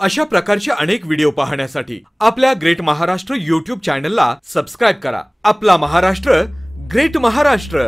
अशा प्रकारचे अनेक व्हिडिओ पाहण्यासाठी आपल्या ग्रेट महाराष्ट्र YouTube चॅनलला सबस्क्राइब करा। आपला महाराष्ट्र ग्रेट महाराष्ट्र।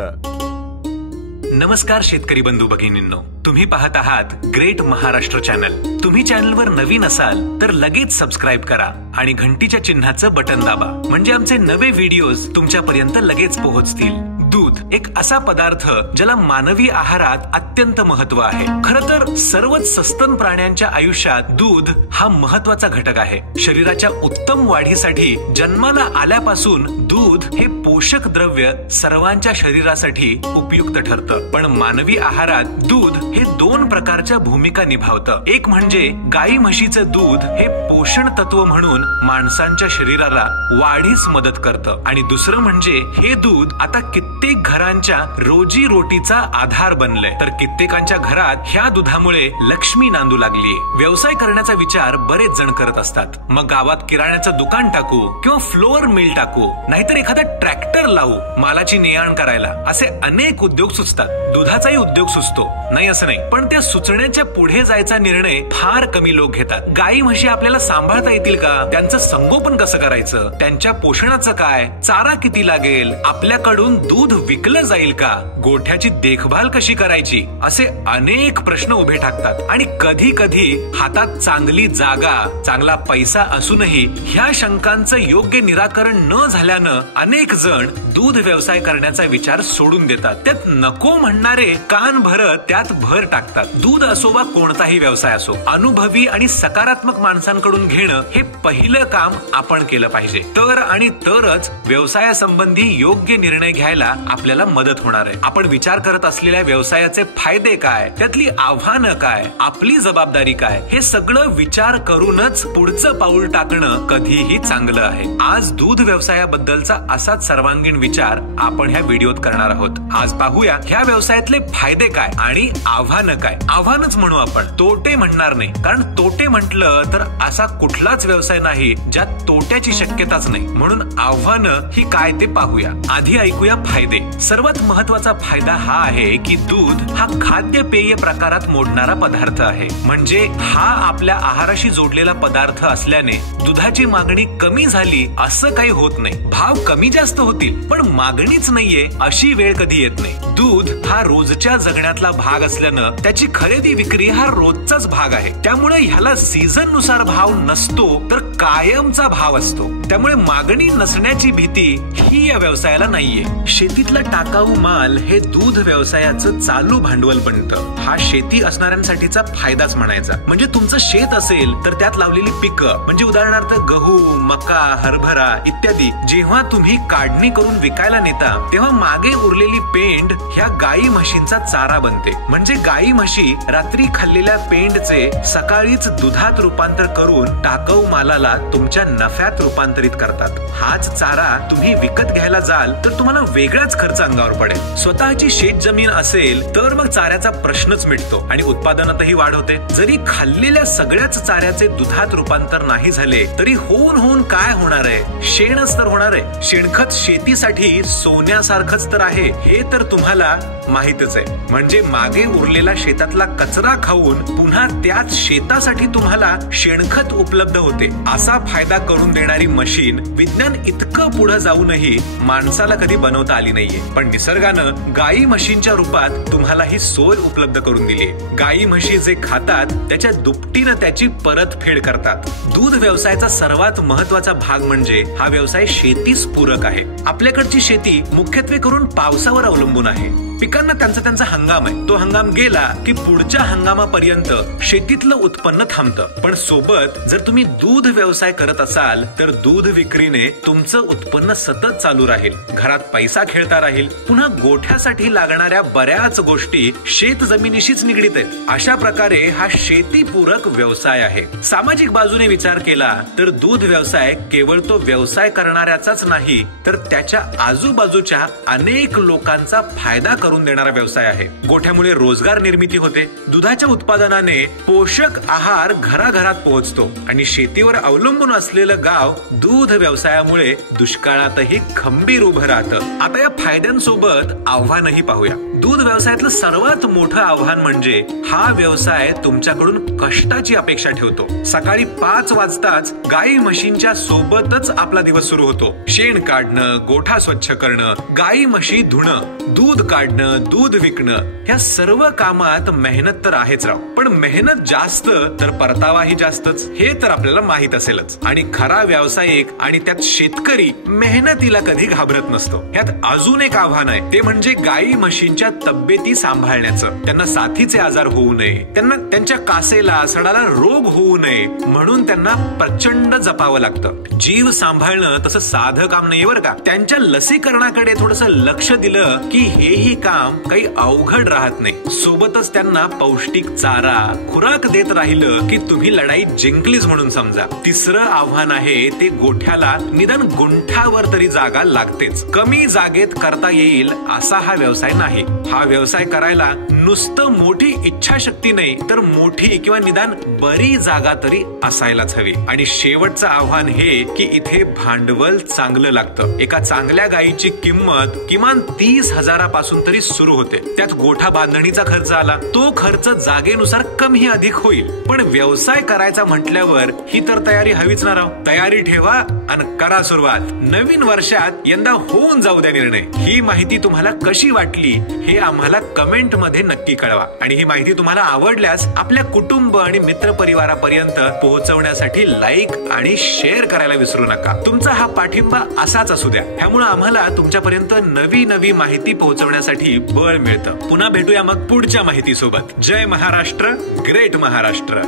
नमस्कार शेतकरी बंधू भगिनींनो, तुम्ही पाहत आहात ग्रेट महाराष्ट्र चॅनल। तुम्ही चॅनलवर नवीन असाल तर लगेच सबस्क्राइब करा आणि घंटीच्या चिन्हाचं बटन दाबा, म्हणजे आमचे नवे व्हिडिओज तुमच्यापर्यंत लगेच पोहोचतील। दूध एक असा पदार्थ ज्याला मानवी आहारात अत्यंत महत्व आहे। खरं तर सर्वच सस्तन प्राण्यांच्या आयुष्यात दूध हा महत्वाचा घटक आहे। शरीराच्या उत्तम वाढीसाठी जन्माला आल्यापासून दूध हे पोषक द्रव्य सर्वांच्या शरीरासाठी उपयुक्त ठरतं। पण मानवी आहारात दूध हे दोन प्रकारच्या भूमिका निभावतं। एक म्हणजे गाई म्हशीचं दूध हे पोषण तत्व म्हणून माणसांच्या शरीराला वाढीस मदत करतं, आणि दुसरं म्हणजे हे दूध आता कित्येक घरांच्या रोजी रोटीचा आधार बनलंय। तर कित्येकांच्या घरात ह्या दुधामुळे लक्ष्मी नांदू लागलीये। व्यवसाय करण्याचा विचार बरेच जण करत असतात। मग गावात किराण्याचं दुकान टाकू किंवा फ्लोअर मिल टाकू, नाहीतर एखादा ट्रॅक्टर लावू मालाची ने-आण करायला, असे अनेक उद्योग सुचतात। दुधाचाही उद्योग सुचतो, नाही असं नाही, पण त्या सुचण्याच्या पुढे जायचा निर्णय फार कमी लोक घेतात। गाई म्हशी आपल्याला सांभाळता येतील का? त्यांचं संगोपन कसं करायचं? त्यांच्या पोषणाचं काय? चारा किती लागेल? आपल्याकडून दूध विकलं जाईल का? गोठ्याची देखभाल कशी करायची? असे अनेक प्रश्न उभे ठाकतात। आणि कधी कधी हातात चांगली जागा, चांगला पैसा असूनही ह्या शंकांचं योग्य निराकरण न झाल्यानं अनेक जण दूध व्यवसाय करण्याचा विचार सोडून देतात। त्यात नको म्हणणारे कान भरत त्यात भर टाकतात। दूध असो वा कोणताही व्यवसाय असो, अनुभवी आणि सकारात्मक माणसांकडून घेणं हे पहिलं काम आपण केलं पाहिजे। तर आणि तरच व्यवसायासंबंधी योग्य निर्णय घ्यायला आपल्याला मदत होणार आहे। आपण विचार करत असलेल्या व्यवसायाचे फायदे काय, त्यातली आव्हानं काय, आपली जबाबदारी काय, हे सगळं विचार करूनच पुढचं पाऊल टाकणं कधीही चांगलं आहे। आज दूध व्यवसायाबद्दलचा असाच सर्वांगीण विचार आपण ह्या व्हिडिओत करणार आहोत। आज पाहूया ह्या व्यवसायातले फायदे काय आणि आव्हानं काय। आव्हानच म्हणू आपण, तोटे म्हणणार नाही, कारण तोटे म्हटलं तर असा कुठलाच व्यवसाय नाही ज्यात तोट्याची शक्यताच नाही। म्हणून आव्हानं ही काय ते पाहूया। आधी ऐकूया फायदे। सर्वात महत्वाचा फायदा हा आहे की दूध हा खाद्य पेय प्रकारात मोडणारा पदार्थ आहे। म्हणजे हा आपल्या आहाराशी जोडलेला पदार्थ असल्याने दुधाची मागणी कमी झाली असं काही होत नाही। भाव कमी जास्त होतील पण मागणीच नाहीये अशी वेळ कधी येत नाही। दूध हा रोजच्या जगण्यातला भाग असल्यानं त्याची खरेदी विक्री हा रोजचाच भाग आहे। त्यामुळे ह्याला सीझन नुसार भाव नसतो तर कायमचा भाव असतो। त्यामुळे मागणी नसण्याची भीती ही या व्यवसायाला नाहीये। शेतीतला टाकाऊ माल हे दूध व्यवसायाचं चालू भांडवल बनतं। हा शेती असणाऱ्यांसाठीचा फायदाच म्हणायचा। म्हणजे तुमचं शेत असेल तर त्यात लावलेली पिकं, म्हणजे उदाहरणार्थ गहू, मका, हरभरा इत्यादी, जेव्हा तुम्ही काढणी करून विकायला नेता तेव्हा मागे उरलेली पेंड ह्या गाई म्हशींचा चारा बनते। म्हणजे गाई म्हशी रात्री खाल्लेल्या पेंडचे सकाळीच दुधात रूपांतर करून टाकाऊ मालाला तुमच्या नफ्यात रूपांतरित करतात। हाच चारा तुम्ही विकत घ्यायला जाल तर तुम्हाला वेगळाच खर्च अंगावर पडेल। स्वतःची शेत जमीन असेल तर मग चाऱ्याचा प्रश्नच मिटतो आणि उत्पादनातही वाढ होते। जरी खाल्लेल्या सगळ्याच चाऱ्याचे दुधात रूपांतर नाही झाले तरी होऊन काय होणार आहे? शेणच तर होणार आहे। शेणखत शेतीसाठी सोन्यासारखंच तर आहे, हे तर तुम्हाला माहितच आहे। म्हणजे मागे उरलेला शेतातला कचरा खाऊन पुन्हा त्याच शेतासाठी तुम्हाला शेणखत उपलब्ध होते। असा फायदा करून देणारी मशीन विज्ञान इतकं पुढे जाऊनही माणसाला कधी बनवता आली नाहीये, पण निसर्गानं गाई म्हशींच्या रूपात तुम्हाला ही सोय उपलब्ध करून दिली। गाई म्हशी जे खातात त्याच्या दुपटीनं त्याची परतफेड करतात। दूध व्यवसायाचा सर्वात महत्वाचा भाग म्हणजे हा व्यवसाय शेतीस पूरक आहे। आपल्याकडची शेती मुख्यत्वे करून पावसावर अवलंबून आहे। पिकांना त्यांचा हंगाम आहे, तो हंगाम गेला की पुढच्या हंगामापर्यंत शेतीतलं उत्पन्न थांबतं। पण सोबत जर तुम्ही दूध व्यवसाय करत असाल तर दूध विक्रीने तुमचं उत्पन्न सतत चालू राहील, घरात पैसा खेळता राहील, पुन्हा गोठ्यासाठी लागणाऱ्या बऱ्याच गोष्टी शेत जमिनीशीच निगडीत आहेत। अशा प्रकारे हा शेतीपूरक व्यवसाय आहे। सामाजिक बाजूने विचार केला तर दूध व्यवसाय केवळ तो व्यवसाय करणाऱ्याचाच नाही तर त्याच्या आजूबाजूच्या अनेक लोकांचा फायदा करून देणारा व्यवसाय आहे. गोठ्यामुळे रोजगार निर्मिती होते, दुधाच्या उत्पादनाने पोषक आहार घराघरात पोहोचतो आणि शेतीवर अवलंबून असलेलं गाव दूध व्यवसायामुळे दुष्काळातही खंबीर उभं राहतं. आता या फायद्यांसोबत आव्हानही पाहूया. दूध व्यवसायातलं सर्वात मोठं आव्हान म्हणजे हा व्यवसाय तुमच्याकडून कष्टाची अपेक्षा ठेवतो. सकाळी 5 वाजताच गाई म्हशींच्या सोबतच आपला दिवस सुरू होतो. शेण काढणं, गोठा स्वच्छ करणं, गाई म्हशी धुणं, दूध काढणं, दूध विकणं, ह्या सर्व कामात मेहनत तर आहेच राव. पण मेहनत जास्त तर परतावाही जास्तच, हे तर आपल्याला माहित असेलच. आणि खरा व्यावसायिक आणि त्यात शेतकरी मेहनतीला कधी घाबरत नसतो. यात अजून एक आव्हान आहे, ते म्हणजे गाई म्हशींच्या तब्येती सांभाळण्याचं. त्यांना साथीचे आजार होऊ नये, त्यांना त्यांच्या कासेला सडाला रोग होऊ नये म्हणून त्यांना प्रचंड जपावं लागतं. जीव सांभाळणं तसं साधं काम नाही बरं का. त्यांच्या लसीकरणाकडे थोडंसं लक्ष दिलं की हेही काम काही अवघड राहत नाही. सोबतच त्यांना पौष्टिक चारा, खुराक देत राहिलं की तुम्ही लढाई जिंकलीच म्हणून समजा. तिसरं आव्हान आहे ते गोठ्याला निदान गुंठावर तरी जागा लागतेच. कमी जागेत करता येईल असा हा व्यवसाय नाही. हा व्यवसाय करायला नुसतं मोठी इच्छाशक्ती नाही तर मोठी किंवा निदान बरी जागा तरी असायलाच हवी. आणि शेवटचं आव्हान हे की इथे भांडवल चांगलं लागतं. एका चांगल्या गायीची किंमत किमान 30,000 तरी सुरू होते. त्यात गोठा बांधणीचा खर्च आला, तो खर्च जागेनुसार कमी अधिक होईल. पण व्यवसाय करायचा म्हटल्यावर ही तर तयारी हवीच ना राव. तयारी ठेवा आणि करा सुरुवात. नवीन वर्षात यंदा होऊन जाऊ द्या निर्णय. ही माहिती तुम्हाला कशी वाटली हे आम्हाला कमेंट मध्ये नक्की कळवा. आणि ही माहिती तुम्हाला आवडल्यास आपल्या कुटुंब आणि मित्र परिवारापर्यंत पोहोचवण्यासाठी लाईक आणि शेअर करायला विसरू नका. तुमचा हा पाठिंबा असाच असू द्या. ह्यामुळे आम्हाला तुमच्यापर्यंत नवी माहिती पोहोचवण्यासाठी बळ मिळतं. पुन्हा भेटूया मग पुढच्या माहिती सोबत. जय महाराष्ट्र, ग्रेट महाराष्ट्र.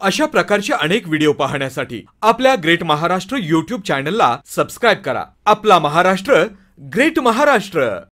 अशा प्रकारचे अनेक व्हिडिओ पाहण्यासाठी आपल्या ग्रेट महाराष्ट्र YouTube चॅनलला सबस्क्राईब करा. आपला महाराष्ट्र, ग्रेट महाराष्ट्र.